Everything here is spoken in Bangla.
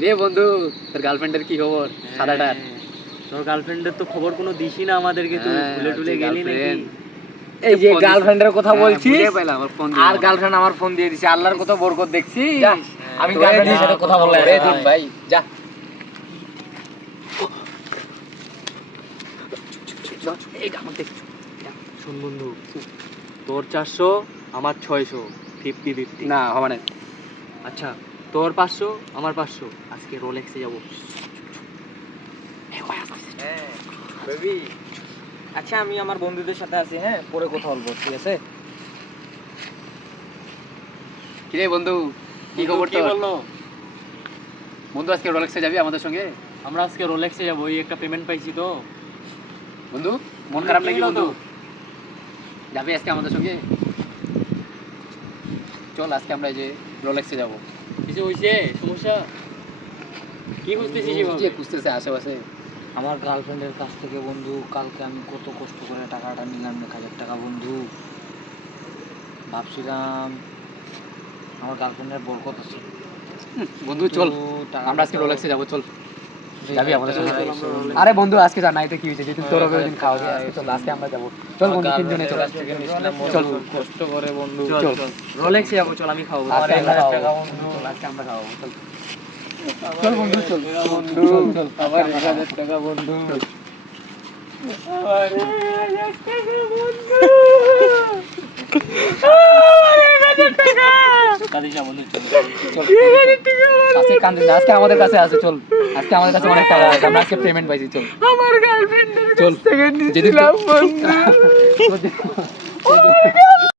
রে বন্ধু, তোর গার্লফ্রেন্ডের কি খবর? সাদাটার তোর গার্লফ্রেন্ডের তো খবর কোনো দিসই না আমাদেরকে, তুই ভুলে টুলে গেলি নাকি? এই যে গার্লফ্রেন্ডের কথা বলছিস, আর গার্লফ্রেন্ড গার্লফ্রেন্ড আমার ফোন দিয়ে দিছে। আল্লাহর কত বরকত দেখছি। আমি তো গার্লফ্রেন্ডের যা, সাথে কথা বলে রে দুধ ভাই যা। শোন বন্ধু, তোর 400 আমার 600, 50-50 না হবে না। আচ্ছা, তোর 500 আমার 500, আজকে রোলেক্সে যাবো। বেবি, আচ্ছা আমি আমার বন্ধুদের সাথে আছি, হ্যাঁ পরে কথা বলবো, ঠিক আছে? কি রে বন্ধু, কি খবর কি তোর? বললো? বন্ধু আজকে রোলেক্সে যাবি আমাদের সঙ্গে? আমরা আজকে রোলেক্সে যাবো, এই একটা পেমেন্ট পাইছি তো। বন্ধু মন খারাপ নাকি কি হলো বন্ধু? তো? যাবি আজকে আমাদের সঙ্গে? চল আজকে আমরা এই যে রোলেক্সে যাবো। কিছু হইছে সমস্যা? কি খুঁজতেছিস যে এভাবে? খুঁজতেছে আশেপাশে। আমার গার্লফ্রেন্ডের কাছ থেকে বন্ধু কালকে আমি কত কষ্ট করে টাকাটা নিলাম, 1,000 টাকা বন্ধু। ভাবছিলাম আমার গার্লফ্রেন্ডের বরকত আছে। বন্ধু চল আমরা আজকে রোলেক্সে যাবো, চল যাবি আমাদের সঙ্গে? আরে বন্ধু আজকে যা নাইতে কি হয়েছে, যেদিন তোর হবে ওই দিন খাওয়া যায়। আজকে চল, আজকে আমরা যাবো। চল বন্ধু তিনজনে চল। চল কষ্ট করে বন্ধু, চল রোলেক্সে যাবো, চল আমি খাবো। আজকে আমরা টাকা খাওয়াবো। বন্ধু। চল, আজকে আমরা খাওয়াবো, চল চল বন্ধু চল বন্ধু, চল আমার 1,000 টাকা বন্ধু। কাঁদিস না বন্ধু, চল। আজকে কান্দিস না, আজকে আমাদের কাছে আছে। চল আজকে আমাদের কাছে অনেক টাকা আছে, আমরা আজকে পেমেন্ট পাইছি। চল আমার গার্লফ্রেন্ডের চল কাছ থেকে যেদিন নিয়েছিলাম বন্ধু।